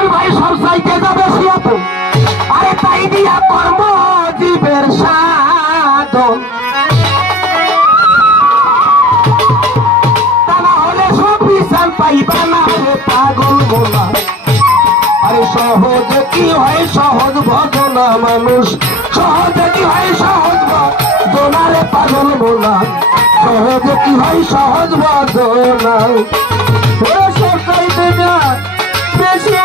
আপন ভাই সব চাইতে যাবে সিয়াপন আরে তাই দিয়া কর্ম জীবের সাধন তা না হলে সব বিচার পাইবা না রে পাগল মোলা আরে সহজে কি হয় সহজ ভজনা মানুষ সহজে কি হয় সহজ ভজনা রে পাগল মোলা সহজে কি হয় সহজ ভজনা সরকারি থেকে বেশি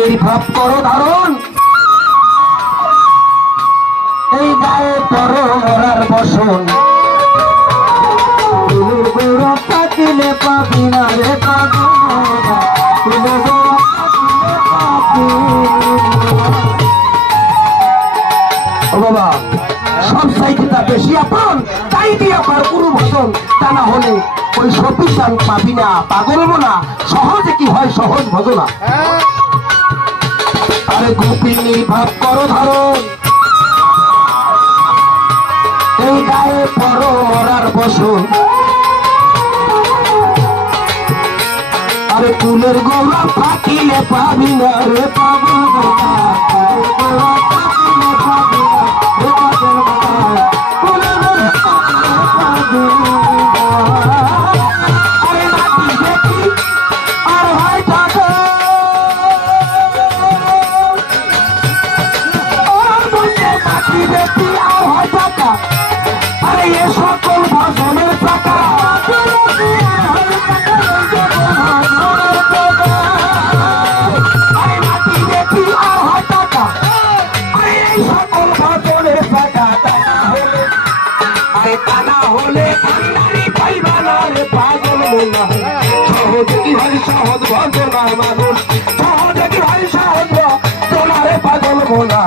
নির্ভাব করো ধারণ এই গায়ে পর মরার বসন থাকিলে পাবি না রে ও বাবা সব সাইডে তা বেশি আপন তাই দিয়ে আপনার পুরো ভজন তা না হলে ওই সবিধান পাবি না পাগল না সহজে কি হয় সহজ ভজনা আরে গোপী নির্ভাব করো ধারণ এই গায়ে পর মরার বসন আরে কুলের গোলা ফাটিলে পাবি না রে পাবি সহজে কি হয় সহজ ভজনা মানুষ সহজে কি হয় সহজ তোমারে পাগল মোলা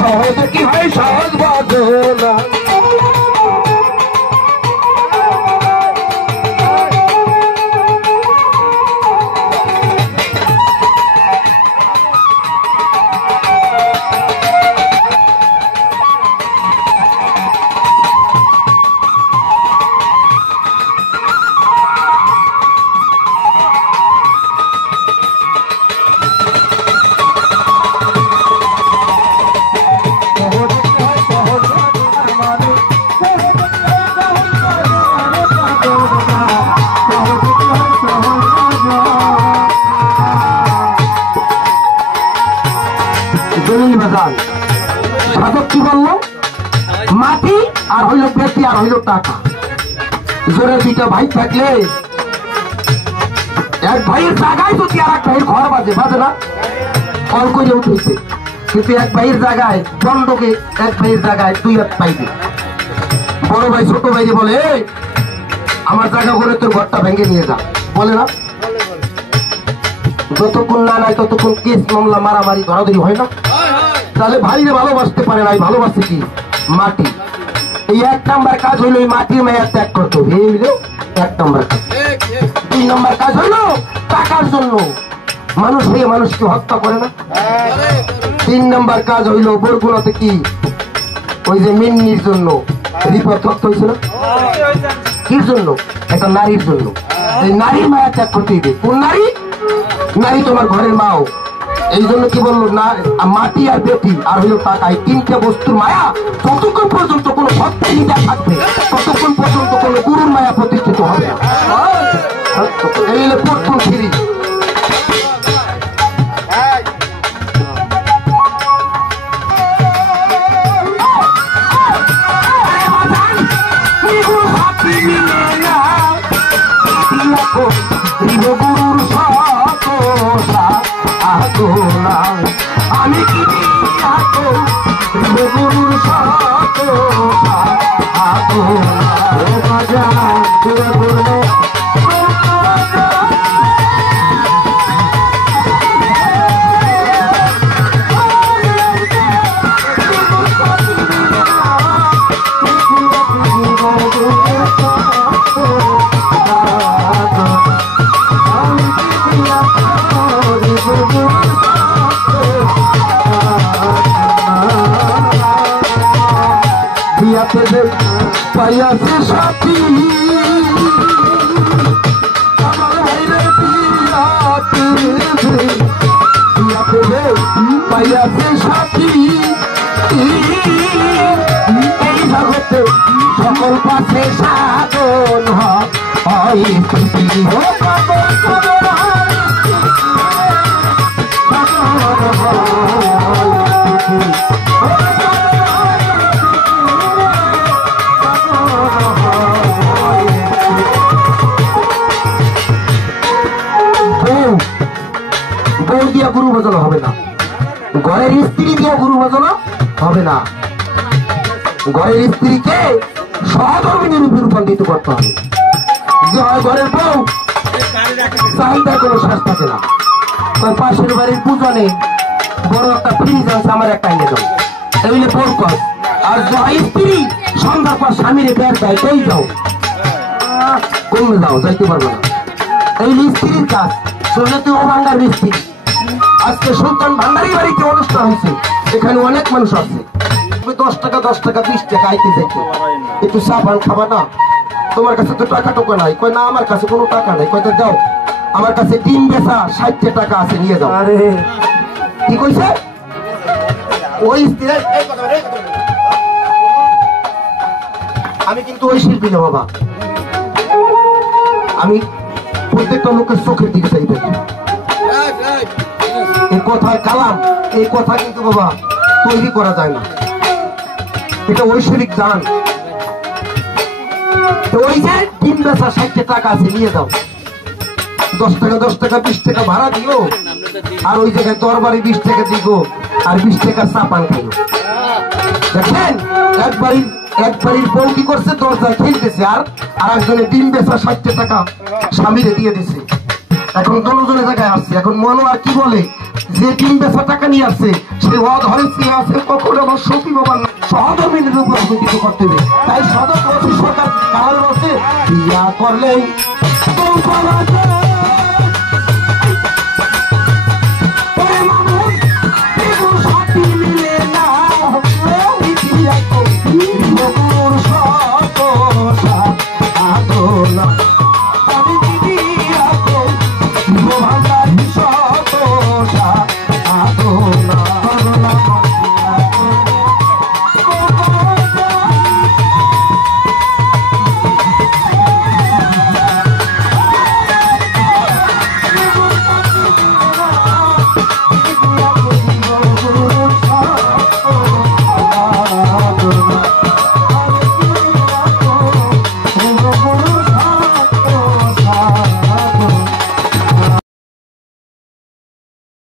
সহজে কি হয় সহজ ভজনা সাধক কি বললো মাটি আর হইল বেটি আর হইল টাকা জোরে দুইটা ভাই থাকলে এক ভাইয়ের জায়গায় যদি আর এক ভাইয়ের ঘর বাজে বাজে না কল করে উঠেছে কিন্তু এক ভাইয়ের জায়গায় দণ্ডকে এক ভাইয়ের জায়গায় দুই হাত পাইবে বড় ভাই ছোট ভাইরে বলে আমার জায়গা করে তোর ঘরটা ভেঙে নিয়ে যা বলে না যতক্ষণ না নাই ততক্ষণ কেস মামলা মারামারি ধরাধরি হয় না তাহলে ভাইরে ভালোবাসতে পারে না ভালোবাসে কি মাটি এই এক নাম্বার কাজ হইলো এই মাটির মায়া ত্যাগ করতে হবে এক নাম্বার কাজ 2 নাম্বার কাজ হইলো টাকার জন্য মানুষ হয়ে মানুষকে হত্যা করে না 3 নাম্বার কাজ হইলো বরগুনাতে কি ওই যে মিন্নির জন্য রিপোর্ট হত্যা হয়েছিল কির জন্য একটা নারীর জন্য এই নারীর মায়া ত্যাগ করতে হবে কোন নারী নারী তোমার ঘরের মাও এই জন্য কি বললো না মাটি আর বেটি আর হইলো টাকা এই 3টে বস্তুর মায়া যতক্ষণ পর্যন্ত কোনো ভক্তের নিদা থাকবে ততক্ষণ পর্যন্ত কোনো গুরুর মায়া প্রতিষ্ঠিত হবে এই হলো প্রথম সিঁড়ি গুরুর আমি কি গুরুর পাইয়াছে সাথী আমার ভাইরে বিয়াতে পাইয়াছে সাথী এই জগতে সকল পাশে সাধন হয় স্থিতি হোক বউ দিয়া গুরু ভজনা হবে না, ঘরের স্ত্রী দিয়া গুরু ভজনা হবে না, ঘরের স্ত্রীকে সহধর্মিনীর রূপে রূপান্তরিত করতে হবে। ঘরের বউ চাহিদার কোনো শ্বাস থাকে না, পাশের বাড়ির পূজা নেই, বড় একটা ফ্রিজ আছে আমার একটা এনে দাও, এগুলো বড় কর। আর স্ত্রী সন্ধ্যার পর স্বামীর বের দেয় কই যাও, কমে যাও, যাইতে পারবো না, এই স্ত্রীর কাজ। শুনলে তুই ও ভান্ডার স্ত্রী, আজকে সুলতান ভান্ডারি বাড়িতে অনুষ্ঠান হয়েছে, এখানে অনেক মানুষ আছে, 10 টাকা 20 টাকা আইতে যাইতে, একটু চা পান খাবা না, তোমার কাছে তো টাকা টোকা নাই, কয় না আমার কাছে কোনো টাকা নাই, কয়টা যাও আমার কাছে ডিম বেচা 60 টাকা আছে নিয়ে যাও। আরে কি কইছে ওই স্ত্রী? আমি কিন্তু ওই শিল্পী না বাবা, আমি প্রত্যেকটা লোকের চোখের দিকে চাই থাকি। এই কথায় কালাম, এই কথা কিন্তু বাবা তৈরি করা যায় না, এটা ঐশ্বরিক দান। ওই যে ডিম বেচা 60 টাকা আছে নিয়ে যাও, 10 টাকা 20 টাকা ভাড়া দিও, আর ওই জায়গায় দরবারে 20 টাকা দিব, আর 20 টাকা চা পান খাইও। দেখেন একবারই বউ কি করছে, দরজায় খেলতেছে, আর একজনে ডিম বেচা 60 টাকা স্বামীরে দিয়ে দিছে। এখন দুজনে জায়গায় আসছে, এখন মনো আর কি বলে, যে ডিম বেচা টাকা নিয়ে আসছে সে অধরে আছে, কখন আমার সখী বাবার সহধর্মিনীর উপর অবতীর্ণ করতে হবে। তাই সদর সরকার কাল বলছে বিয়া করলেই